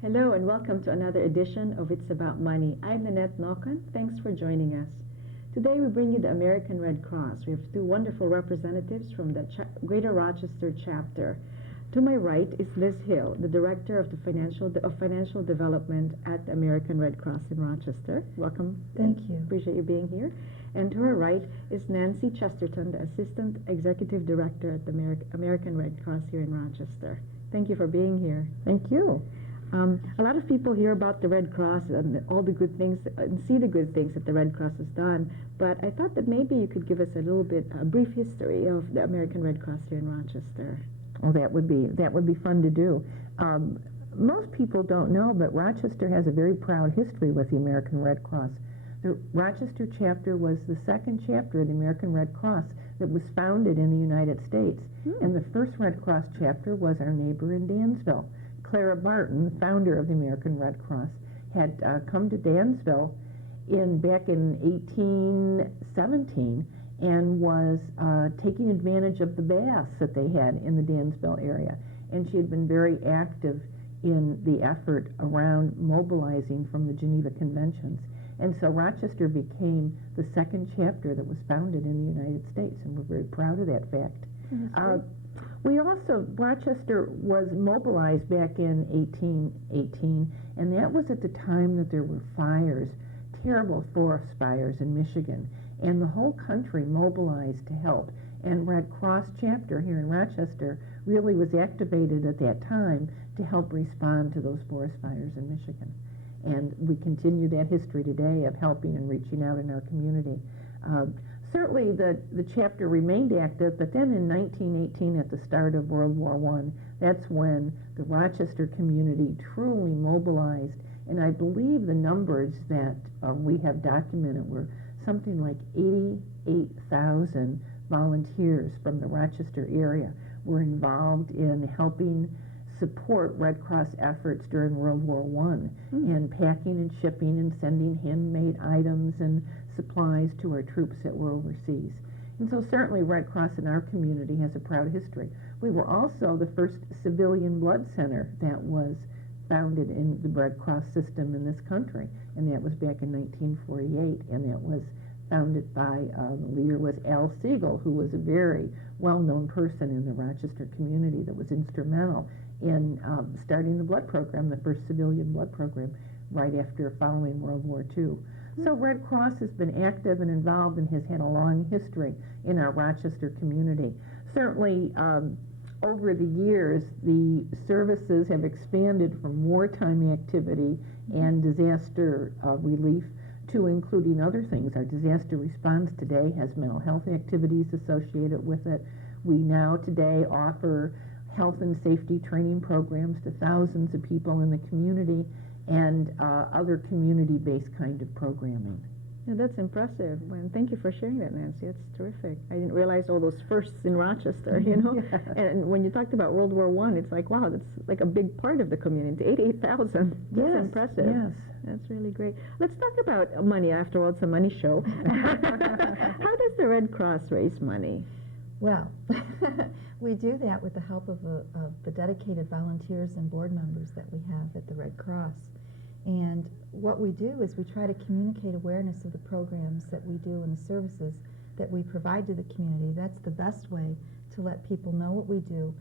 Hello and welcome to another edition of It's About Money. I'm Nanette Nocon. Thanks for joining us. Today we bring you the American Red Cross. We have two wonderful representatives from the Greater Rochester chapter. To my right is Liz Hill, the Director of Financial Development at the American Red Cross in Rochester. Welcome. Thank you. Appreciate you being here. And to her right is Nancy Chesterton, the Assistant Executive Director at the American Red Cross here in Rochester. Thank you for being here. Thank you. A lot of people hear about the Red Cross and all the good things and see the good things that the Red Cross has done, but I thought that maybe you could give us a brief history of the American Red Cross here in Rochester. Oh, that would be fun to do. Most people don't know, but Rochester has a very proud history with the American Red Cross. The Rochester chapter was the second chapter of the American Red Cross that was founded in the United States, and the first Red Cross chapter was our neighbor in Dansville. Clara Barton, the founder of the American Red Cross, had come to Dansville back in 1817 and was taking advantage of the baths that they had in the Dansville area. And she had been very active in the effort around mobilizing from the Geneva Conventions. And so Rochester became the second chapter that was founded in the United States, and we're very proud of that fact. Rochester was mobilized back in 1818, and that was at the time that there were fires, terrible forest fires in Michigan, and the whole country mobilized to help. And Red Cross chapter here in Rochester really was activated at that time to help respond to those forest fires in Michigan. And we continue that history today of helping and reaching out in our community. Certainly the chapter remained active, but then in 1918, at the start of World War I, that's when the Rochester community truly mobilized, and I believe the numbers that we have documented were something like 88,000 volunteers from the Rochester area were involved in helping support Red Cross efforts during World War I, and packing and shipping and sending handmade items and supplies to our troops that were overseas. And so certainly Red Cross in our community has a proud history. We were also the first civilian blood center that was founded in the Red Cross system in this country, and that was back in 1948, and that was founded by, the leader was Al Siegel, who was a very well-known person in the Rochester community that was instrumental in starting the blood program, the first civilian blood program, right after following World War II. So Red Cross has been active and involved and has had a long history in our Rochester community. Certainly, over the years, the services have expanded from wartime activity and disaster relief to including other things. Our disaster response today has mental health activities associated with it. We now today offer health and safety training programs to thousands of people in the community, and other community-based kind of programming. Yeah, that's impressive. Well, thank you for sharing that, Nancy. That's terrific. I didn't realize all those firsts in Rochester, you know. Yeah. And when you talked about World War I, it's like, wow, that's like a big part of the community. 88,000. That's Yes, impressive. yes. That's really great. Let's talk about money. After all, it's a money show. How does the Red Cross raise money? Well, we do that with the help of the dedicated volunteers and board members that we have at the Red Cross. And what we do is we try to communicate awareness of the programs that we do and the services that we provide to the community. That's the best way to let people know what we do,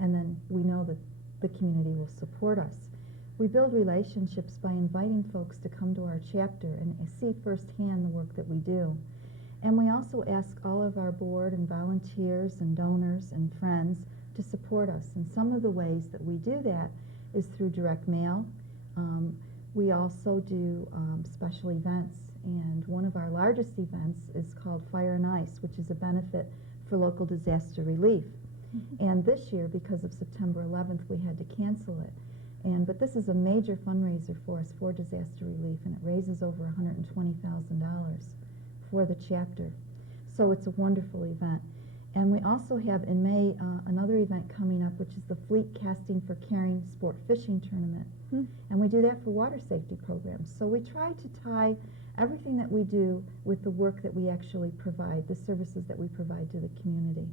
and then we know that the community will support us. We build relationships by inviting folks to come to our chapter and see firsthand the work that we do. And we also ask all of our board and volunteers and donors and friends to support us. And some of the ways that we do that is through direct mail. We also do special events, and one of our largest events is called Fire and Ice, which is a benefit for local disaster relief. And this year, because of September 11th, we had to cancel it. But this is a major fundraiser for us for disaster relief, and it raises over $120,000 for the chapter. So it's a wonderful event. And we also have in May another event coming up, which is the Fleet Casting for Caring Sport Fishing Tournament. And we do that for water safety programs. So we try to tie everything that we do with the work that we actually provide, the services that we provide to the community.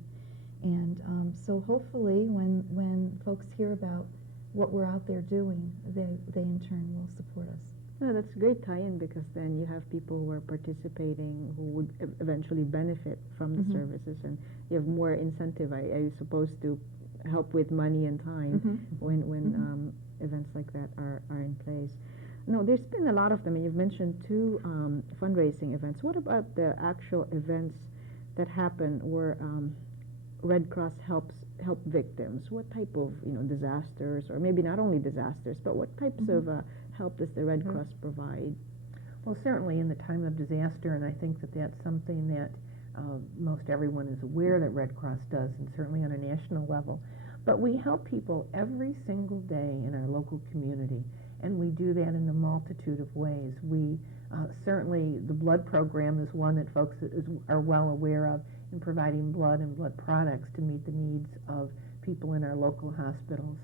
And so hopefully when folks hear about what we're out there doing, they in turn will support us. No, that's a great tie-in because then you have people who are participating who would eventually benefit from the Mhm. services, and you have more incentive, I suppose, to help with money and time when events like that are in place. No, there's been a lot of them, and you've mentioned two fundraising events. What about the actual events that happen where Red Cross help victims? What type of disasters, or maybe not only disasters, but what types of help does the Red Cross provide? Well, certainly in the time of disaster, and I think that that's something that most everyone is aware that Red Cross does, and certainly on a national level. But we help people every single day in our local community, and we do that in a multitude of ways. We certainly, the blood program is one that folks are well aware of in providing blood and blood products to meet the needs of people in our local hospitals.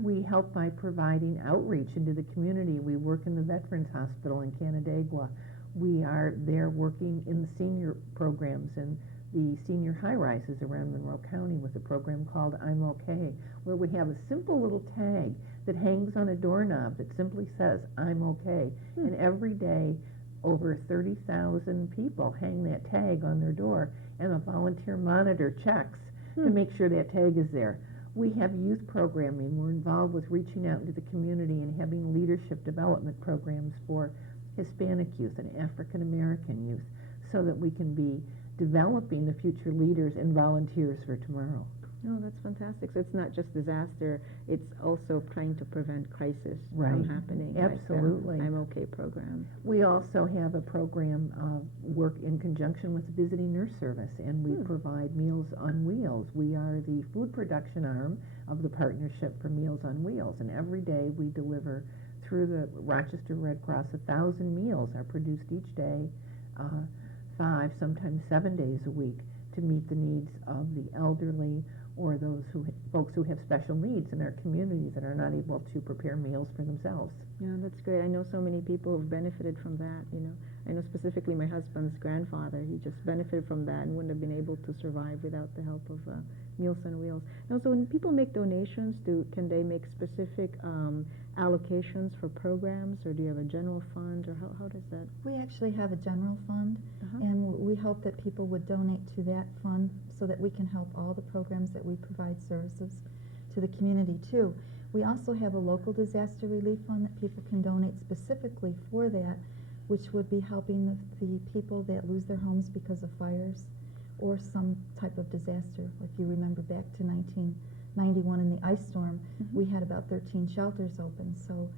We help by providing outreach into the community. We work in the Veterans Hospital in Canandaigua. We are there working in the senior programs and the senior high-rises around Monroe County with a program called I'm OK, where we have a simple little tag that hangs on a doorknob that simply says I'm OK. And every day, over 30,000 people hang that tag on their door, and a volunteer monitor checks to make sure that tag is there. We have youth programming. We're involved with reaching out into the community and having leadership development programs for Hispanic youth and African American youth so that we can be developing the future leaders and volunteers for tomorrow. Oh, that's fantastic. So it's not just disaster, it's also trying to prevent crisis Right. from happening. Absolutely. Like I'm OK program. We also have a program work in conjunction with the Visiting Nurse Service, and we provide Meals on Wheels. We are the food production arm of the Partnership for Meals on Wheels, and every day we deliver through the Rochester Red Cross 1,000 meals are produced each day, 5, sometimes 7 days a week, to meet the needs of the elderly or those folks who have special needs in our community that are not able to prepare meals for themselves. Yeah, that's great. I know so many people who've benefited from that. I know specifically my husband's grandfather. He just benefited from that and wouldn't have been able to survive without the help of Meals on Wheels. And also, when people make donations, can they make specific allocations for programs, or do you have a general fund, or how does that? We actually have a general fund, and we hope that people would donate to that fund so that we can help all the programs that we provide services to the community too. We also have a local disaster relief fund that people can donate specifically for that, which would be helping the people that lose their homes because of fires or some type of disaster. If you remember back to 1991 in the ice storm, we had about 13 shelters open. So,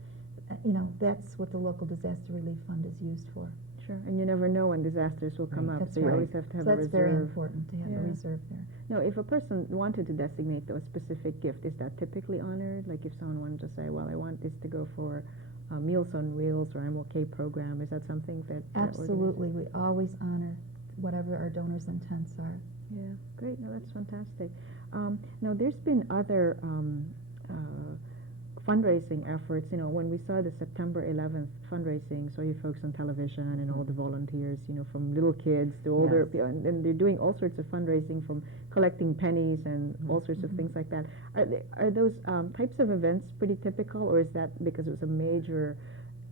that's what the local disaster relief fund is used for. Sure, and you never know when disasters will come up, That's so you right. always have to have So a that's reserve. very important to have a reserve there. Now, if a person wanted to designate a specific gift, is that typically honored? Like if someone wanted to say, well, I want this to go for Meals on Wheels or I'm OK program, is that something that Absolutely. We always honor whatever our donors' intents are. Yeah, great. No, that's fantastic. Now, there's been other fundraising efforts. When we saw the September 11th fundraising, saw you folks on television and all the volunteers, from little kids to older people, and they're doing all sorts of fundraising, from collecting pennies and all sorts of things like that. Are those types of events pretty typical, or is that because it was a major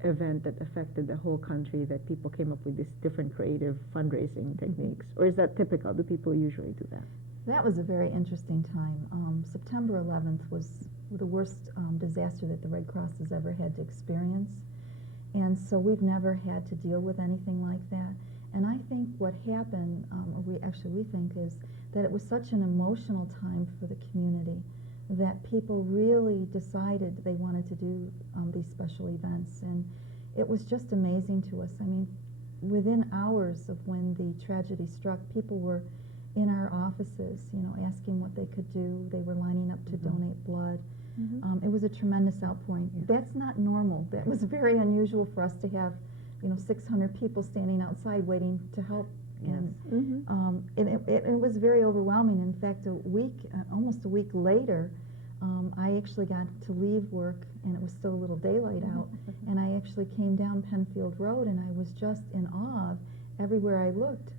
event that affected the whole country that people came up with these different creative fundraising techniques, or is that typical? Do people usually do that? That was a very interesting time. September 11th was the worst disaster that the Red Cross has ever had to experience. And so we've never had to deal with anything like that. And I think what happened, we think, is that it was such an emotional time for the community that people really decided they wanted to do these special events. And it was just amazing to us. I mean, within hours of when the tragedy struck, people were in our offices, asking what they could do. They were lining up to donate blood. It was a tremendous outpouring. That's not normal. That was very unusual for us to have, 600 people standing outside waiting to help. And, and it was very overwhelming. In fact, almost a week later, I actually got to leave work, and it was still a little daylight out, and I actually came down Penfield Road, and I was just in awe of everywhere I looked,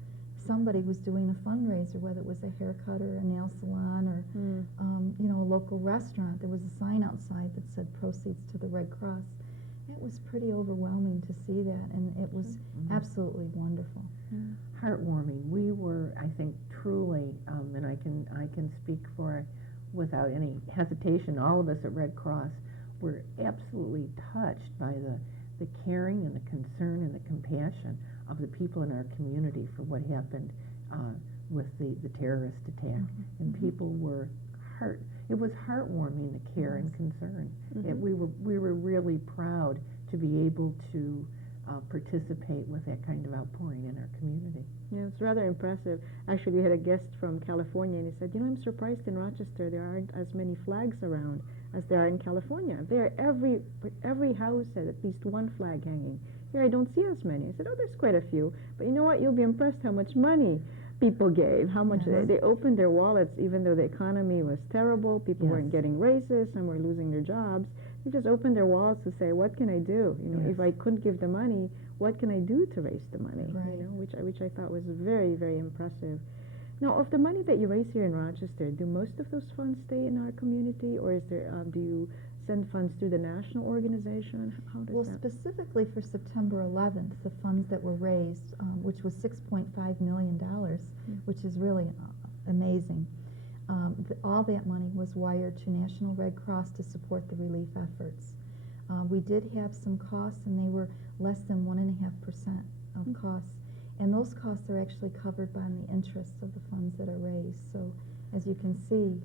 somebody was doing a fundraiser, whether it was a haircut or a nail salon or you know, a local restaurant. There was a sign outside that said proceeds to the Red Cross. It was pretty overwhelming to see that, and it was absolutely wonderful. Heartwarming. We were, I think, truly, and I can speak for, without any hesitation, all of us at Red Cross were absolutely touched by the caring and the concern and the compassion of the people in our community for what happened with the terrorist attack. And people were it was heartwarming, the care and concern. We were really proud to be able to participate with that kind of outpouring in our community. Yeah, it's rather impressive. Actually, we had a guest from California, and he said, you know, I'm surprised in Rochester there aren't as many flags around as there are in California. There, every house had at least one flag hanging. Here, I don't see as many. I said, oh, there's quite a few. But you know what? You'll be impressed how much money people gave, how much they opened their wallets, even though the economy was terrible. People weren't getting raises, some were losing their jobs. They just opened their wallets to say, what can I do? You know, if I couldn't give the money, what can I do to raise the money? You know, which I thought was very, very impressive. Now, of the money that you raise here in Rochester, do most of those funds stay in our community, or is there do you send funds through the national organization? How does Well, that? specifically for September 11th, the funds that were raised, which was $6.5 million, which is really amazing. All that money was wired to National Red Cross to support the relief efforts. We did have some costs, and they were less than 1.5% of costs. And those costs are actually covered by the interest of the funds that are raised. So, as you can see,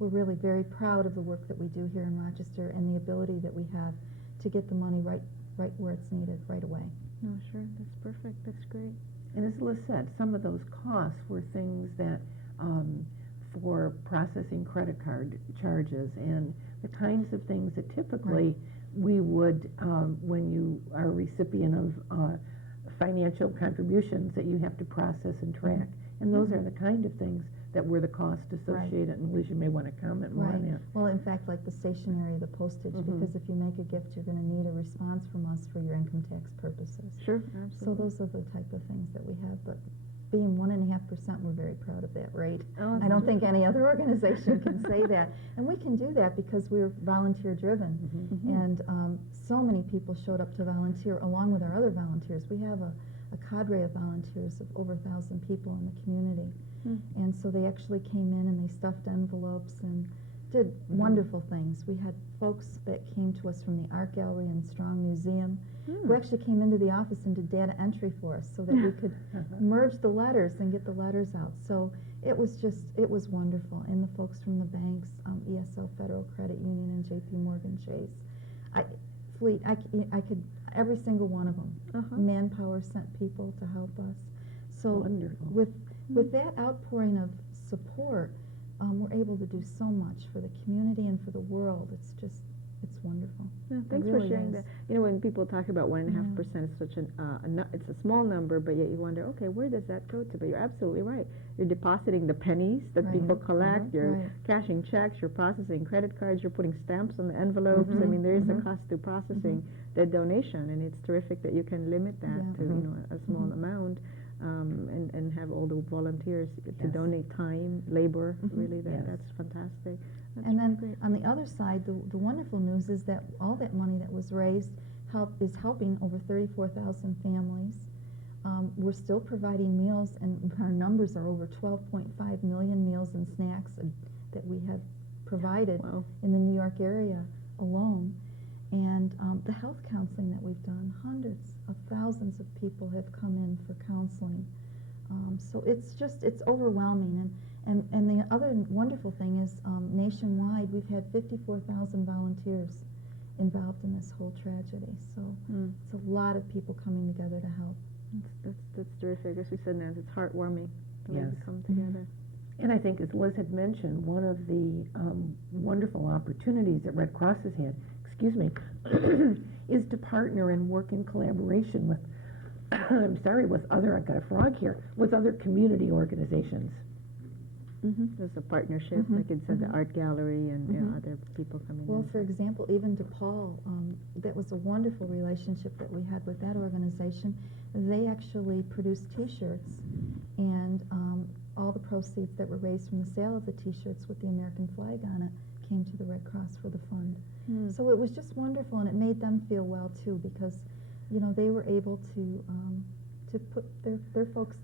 we're really very proud of the work that we do here in Rochester and the ability that we have to get the money right where it's needed right away. No, sure, that's perfect. That's great. And as Liz said, some of those costs were things that for processing credit card charges and the kinds of things that typically we would, when you are a recipient of financial contributions, that you have to process and track. And those are the kind of things that were the cost associated. And Liz, you may want to comment more on that. Well, in fact, like the stationery, the postage, because if you make a gift, you're going to need a response from us for your income tax purposes. Sure, absolutely. So those are the type of things that we have. But being 1.5%, we're very proud of that rate. Oh, I don't think any other organization can say that. And we can do that because we're volunteer driven. And so many people showed up to volunteer along with our other volunteers. We have a cadre of volunteers of over 1,000 people in the community. And so they actually came in and they stuffed envelopes and did wonderful things. We had folks that came to us from the Art Gallery and Strong Museum who actually came into the office and did data entry for us so that we could merge the letters and get the letters out. So it was wonderful. And the folks from the banks, ESL Federal Credit Union and JP Morgan Chase. I could, every single one of them. Manpower sent people to help us. So Wonderful. With that outpouring of support, we're able to do so much for the community and for the world. It's wonderful. Yeah, thanks It for really sharing is. that. You know, when people talk about 1.5%, it's such it's a small number, but yet you wonder, okay, where does that go to? But you're absolutely right. You're depositing the pennies that people collect. You're cashing checks. You're processing credit cards. You're putting stamps on the envelopes. I mean, there is a cost to processing the donation, and it's terrific that you can limit that to you know a small amount. And have all the volunteers to donate time, labor. Really, that's fantastic. That's And then great. on the other side, the wonderful news is that all that money that was raised is helping over 34,000 families. We're still providing meals, and our numbers are over 12.5 million meals and snacks that we have provided in the New York area alone. And the health counseling that we've done, hundreds of thousands of people have come in for counseling. So it's overwhelming. And the other wonderful thing is nationwide, we've had 54,000 volunteers involved in this whole tragedy. So it's a lot of people coming together to help. That's terrific. As we said, Nancy, it's heartwarming the way we come together. And I think, as Liz had mentioned, one of the wonderful opportunities that Red Cross has had, is to partner and work in collaboration with, with other, I've got a frog here, with other community organizations. There's a partnership, Mhm, like it said, the mhm. art gallery and Mhm. other people coming Well, in. for example, even DePaul, that was a wonderful relationship that we had with that organization. They actually produced T-shirts, and all the proceeds that were raised from the sale of the T-shirts with the American flag on it came to the Red Cross for the fund. Hmm. So it was just wonderful, and it made them feel well too, because they were able to put their folks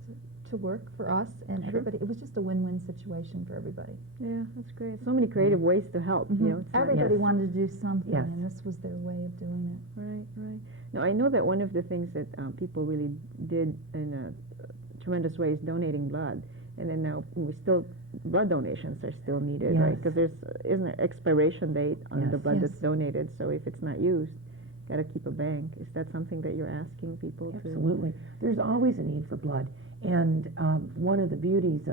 to work for us and Sure. everybody. It was just a win-win situation for everybody. Yeah, that's great. So many creative ways to help. It's not- Everybody Yes. wanted to do something, Yes. and this was their way of doing it. Right, right. Now, I know that one of the things that people really did in a tremendous way is donating blood. And then now blood donations are still needed, right? Yes. Because isn't an expiration date on the Yes. blood that's Yes. donated, so if it's not used, got to keep a bank. Is that something that you're asking people to? Absolutely. There's always a need for blood. And one of the beauties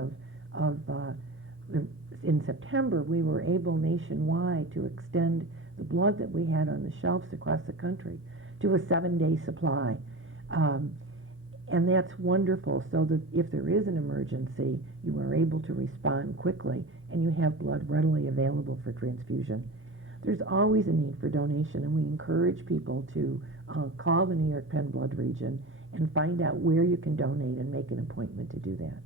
in September, we were able nationwide to extend the blood that we had on the shelves across the country to a 7-day supply. And that's wonderful, so that if there is an emergency, you are able to respond quickly and you have blood readily available for transfusion. There's always a need for donation, and we encourage people to call the New York Penn Blood Region and find out where you can donate and make an appointment to do that.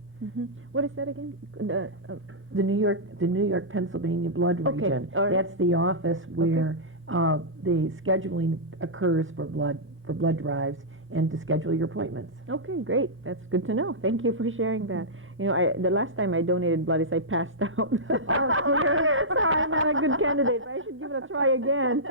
What is that again? The New York Pennsylvania Blood Okay, Region. all right. That's the office where the scheduling occurs for blood drives and to schedule your appointments. Okay, great. That's good to know. Thank you for sharing that. The last time I donated blood is I passed out. So I'm not a good candidate, but I should give it a try again.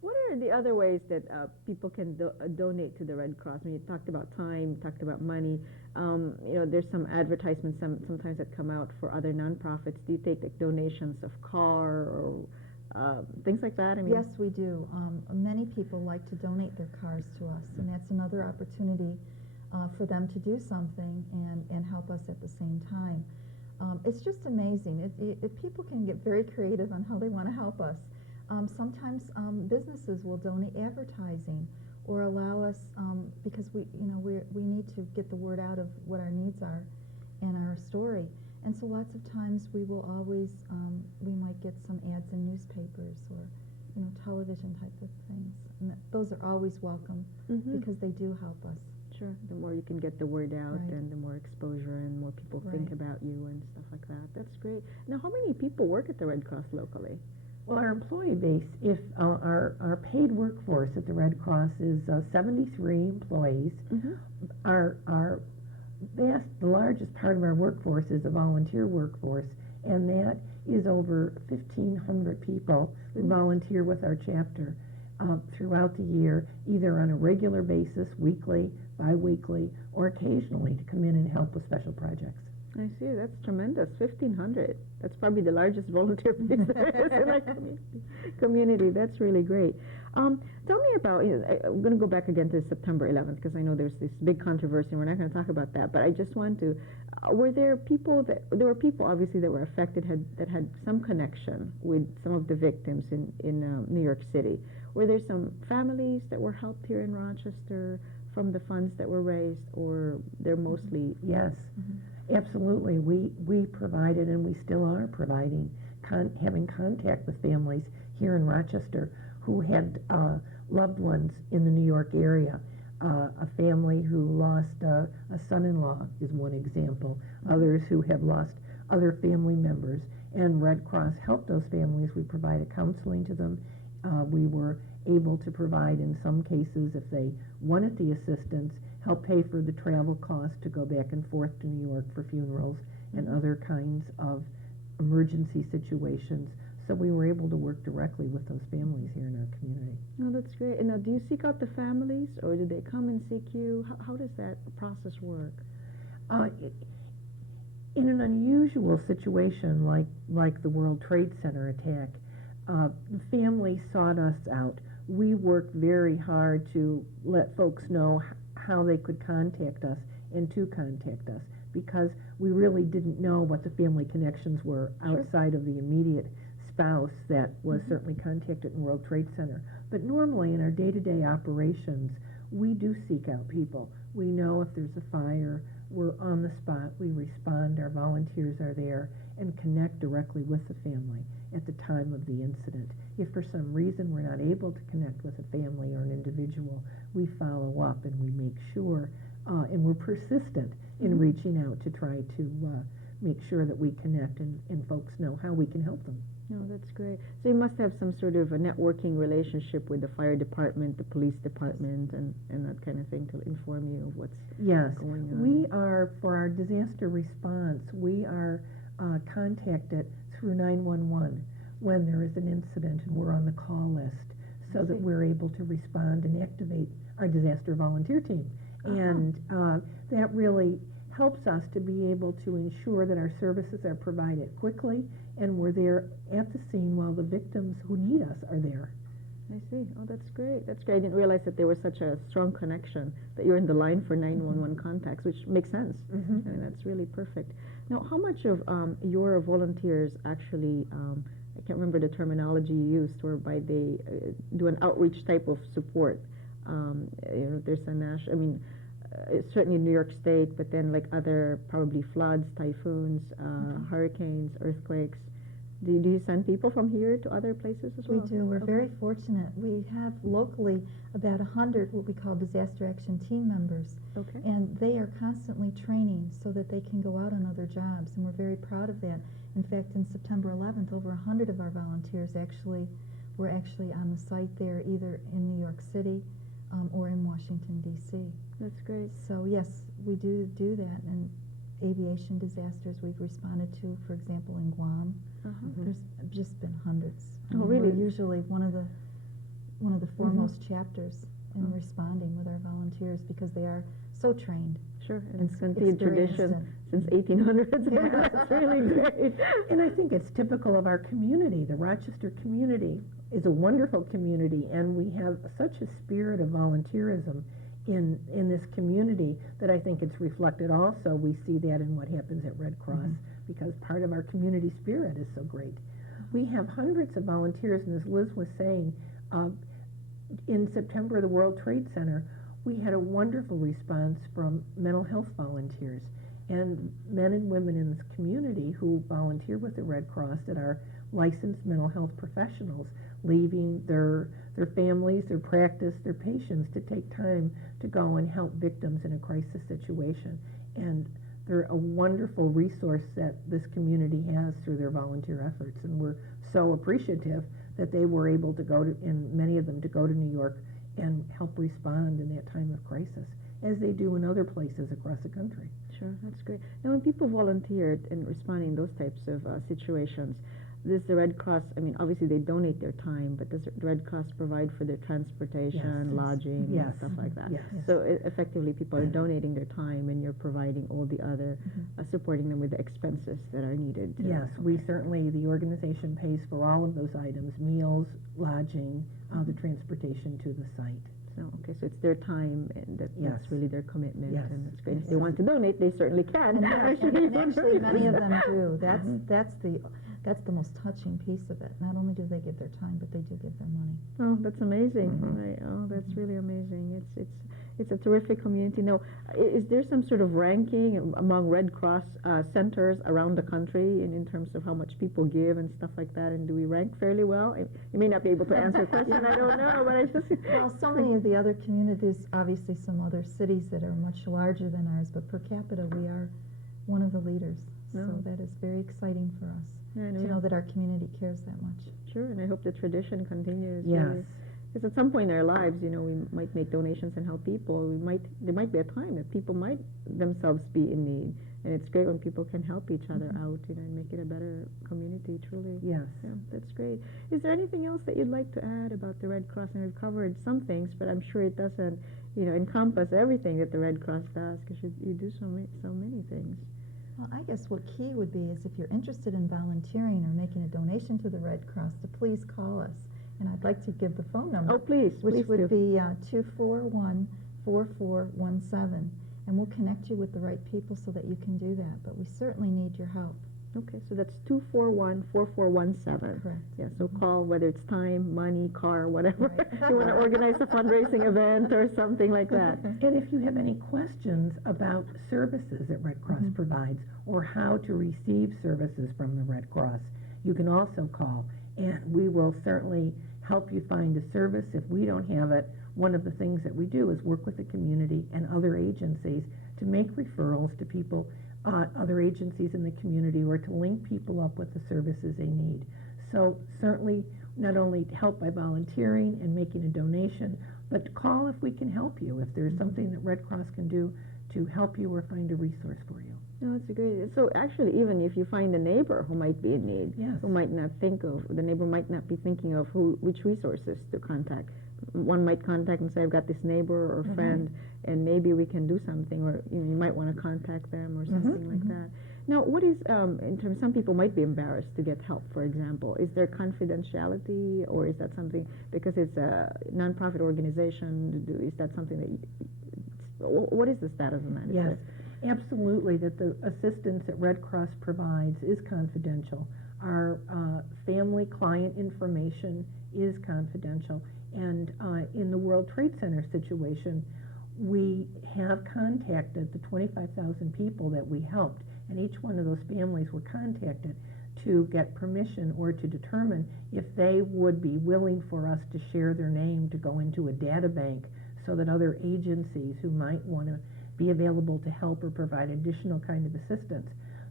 What are the other ways that people can donate to the Red Cross? I mean, you talked about time, talked about money. There's some advertisements sometimes that come out for other nonprofits. Do you take like donations of car or things like that? I mean, Yes, we do. Many people like to donate their cars to us, and that's another opportunity for them to do something and help us at the same time. It's just amazing. People can get very creative on how they want to help us. Sometimes businesses will donate advertising or allow us, because we need to get the word out of what our needs are and our story. And so lots of times we will always, we might get some ads in newspapers or, television type of things. And those are always welcome because they do help us. Sure. The more you can get the word out, Right. and the more exposure and more people think Right. about you and stuff like that. That's great. Now, how many people work at the Red Cross locally? Well, our employee base, if our paid workforce at the Red Cross is 73 employees. Our the largest part of our workforce is a volunteer workforce, and that is over 1,500 people who volunteer with our chapter throughout the year, either on a regular basis, weekly, bi-weekly, or occasionally to come in and help with special projects. I see. That's tremendous. 1,500. That's probably the largest volunteer base there is in our community. That's really great. Tell me about, I'm going to go back again to September 11th because I know there's this big controversy and we're not going to talk about that, but I just want to, there were people obviously that were affected that had some connection with some of the victims in New York City. Were there some families that were helped here in Rochester from the funds that were raised, or they're mostly? Yes, absolutely. We provided, and we still are providing, having contact with families here in Rochester who had loved ones in the New York area. A family who lost a son-in-law is one example. Others who have lost other family members. And Red Cross helped those families. We provided counseling to them. We were able to provide, in some cases, if they wanted the assistance, help pay for the travel costs to go back and forth to New York for funerals and other kinds of emergency situations. So we were able to work directly with those families here in our community. Oh, that's great. And now, do you seek out the families, or do they come and seek you? How does that process work? In an unusual situation like the World Trade Center attack, the family sought us out. We worked very hard to let folks know how they could contact us and to contact us, because we really didn't know what the family connections were outside of the immediate spouse that was certainly contacted in World Trade Center. But normally in our day-to-day operations, we do seek out people. We know if there's a fire, we're on the spot, we respond, our volunteers are there, and connect directly with the family at the time of the incident. If for some reason we're not able to connect with a family or an individual, we follow up and we make sure, and we're persistent in reaching out to try to make sure that we connect and folks know how we can help them. No, that's great. So you must have some sort of a networking relationship with the fire department, the police department, and that kind of thing to inform you of what's Yes, going on. we are, for our disaster response, we are contacted through 911 when there is an incident and we're on the call list so that we're able to respond and activate our disaster volunteer team. And that really helps us to be able to ensure that our services are provided quickly and we're there at the scene while the victims who need us are there. I see. Oh, that's great. That's great. I didn't realize that there was such a strong connection, that you're in the line for 911 contacts, which makes sense. I mean, that's really perfect. Now, how much of your volunteers actually, I can't remember the terminology you used, whereby they do an outreach type of support? There's a national, I mean, certainly New York State, but then like other probably floods, typhoons, hurricanes, earthquakes. Do you send people from here to other places as well? We do. We're very fortunate. We have locally about 100 what we call disaster action team members. Okay. And they are constantly training so that they can go out on other jobs, and we're very proud of that. In fact, in September 11th, over 100 of our volunteers were actually on the site there, either in New York City or in Washington, D.C. That's great. So yes, we do that. And aviation disasters we've responded to, for example, in Guam. There's just been hundreds. Oh, really? We're usually one of the foremost chapters in responding with our volunteers because they are so trained. Sure, and and it's continued tradition since 1800s. Yeah. That's really great. And I think it's typical of our community. The Rochester community is a wonderful community, and we have such a spirit of volunteerism in this community that I think it's reflected also. We see that in what happens at Red Cross because part of our community spirit is so great. We have hundreds of volunteers, and as Liz was saying, in September, the World Trade Center, we had a wonderful response from mental health volunteers and men and women in this community who volunteer with the Red Cross that are licensed mental health professionals, leaving their families, their practice, their patients to take time to go and help victims in a crisis situation. And they're a wonderful resource that this community has through their volunteer efforts. And we're so appreciative that they were able to go to, and many of them to go to New York and help respond in that time of crisis, as they do in other places across the country. Sure, that's great. Now, when people volunteered in responding to those types of situations, does the Red Cross, I mean, obviously they donate their time, but does the Red Cross provide for their transportation, lodging, and stuff like that? Yes. So effectively, people are donating their time, and you're providing all the other, supporting them with the expenses that are needed. Yes, we certainly, the organization pays for all of those items, meals, lodging, the transportation to the site. So, okay, so it's their time, and that's really their commitment, Yes. and it's great. If they want to donate, they certainly can. And actually, many of them do. That's the most touching piece of it. Not only do they give their time, but they do give their money. Oh, that's amazing. Right. Oh, that's really amazing. It's a terrific community. Now, is there some sort of ranking among Red Cross centers around the country in terms of how much people give and stuff like that? And do we rank fairly well? You may not be able to answer a question. I don't know, but I just... Well, so many of the other communities, obviously some other cities that are much larger than ours, but per capita we are one of the leaders. No. So that is very exciting for us Yeah, to know that our community cares that much. Sure, and I hope the tradition continues. Yes. Because at some point in our lives, we might make donations and help people. There might be a time that people might themselves be in need, and it's great when people can help each other out, and make it a better community. Truly. Yes. Yeah, that's great. Is there anything else that you'd like to add about the Red Cross? And we've covered some things, but I'm sure it doesn't, encompass everything that the Red Cross does, because you do so many things. Well, I guess what key would be is if you're interested in volunteering or making a donation to the Red Cross, to please call us. And I'd like to give the phone number. Oh, please, which would do. be 241-4417. And we'll connect you with the right people so that you can do that. But we certainly need your help. Okay, so that's 241-4417. Correct. Yeah, so call whether it's time, money, car, whatever. Right. You want to organize a fundraising event or something like that. And if you have any questions about services that Red Cross provides or how to receive services from the Red Cross, you can also call, and we will certainly help you find a service. If we don't have it, one of the things that we do is work with the community and other agencies to make referrals to people, other agencies in the community, or to link people up with the services they need. So certainly not only help by volunteering and making a donation, but call if we can help you, if there's something that Red Cross can do to help you or find a resource for you. No, that's great. So actually, even if you find a neighbor who might be in need, Yes. who might not think of, the neighbor might not be thinking of which resources to contact. One might contact and say, I've got this neighbor or friend, and maybe we can do something, or you might want to contact them or something like that. Now, what is, in terms, some people might be embarrassed to get help, for example. Is there confidentiality, or is that something, because it's a nonprofit organization, is that something that, what is the status of that? Yes, absolutely, that the assistance that Red Cross provides is confidential. Our family client information is confidential. And in the World Trade Center situation, we have contacted the 25,000 people that we helped, and each one of those families were contacted to get permission or to determine if they would be willing for us to share their name to go into a data bank so that other agencies who might want to be available to help or provide additional kind of assistance.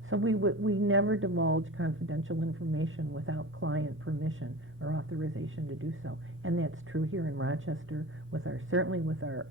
So we never divulge confidential information without client permission or authorization to do so, and that's true here in Rochester with certainly with our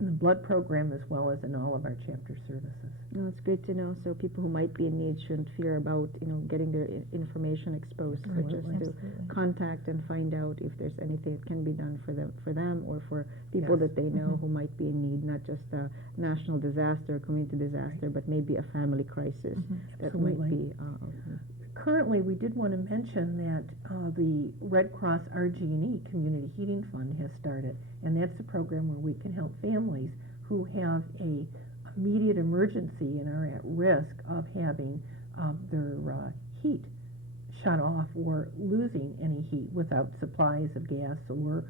in the blood program as well as in all of our chapter services. No, it's good to know. So people who might be in need shouldn't fear about getting their information exposed, but just to contact and find out if there's anything that can be done for them or for people that they know who might be in need, not just a national disaster, community disaster, but maybe a family crisis that might be. Currently, we did want to mention that the Red Cross RG&E Community Heating Fund has started, and that's a program where we can help families who have a immediate emergency and are at risk of having their heat shut off or losing any heat without supplies of gas or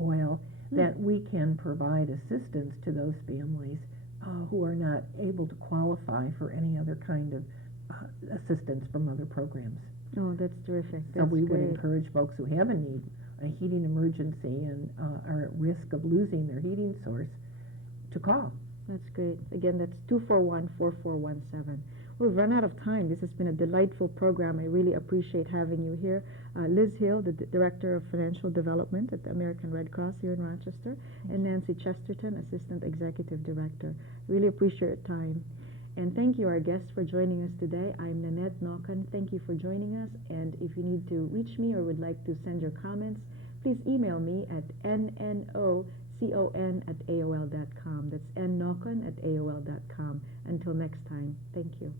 oil, that we can provide assistance to those families who are not able to qualify for any other kind of assistance from other programs. Oh, that's terrific. So we would encourage folks who have a need, a heating emergency, and are at risk of losing their heating source to call. That's great. Again, that's 241-4417. We've run out of time. This has been a delightful program. I really appreciate having you here. Liz Hill, the Director of Financial Development at the American Red Cross here in Rochester, and Nancy Chesterton, Assistant Executive Director. Really appreciate your time. And thank you, our guests, for joining us today. I'm Nanette Naukan. Thank you for joining us. And if you need to reach me or would like to send your comments, please email me at nnocon@aol.com. That's nnaukan@aol.com. Until next time, thank you.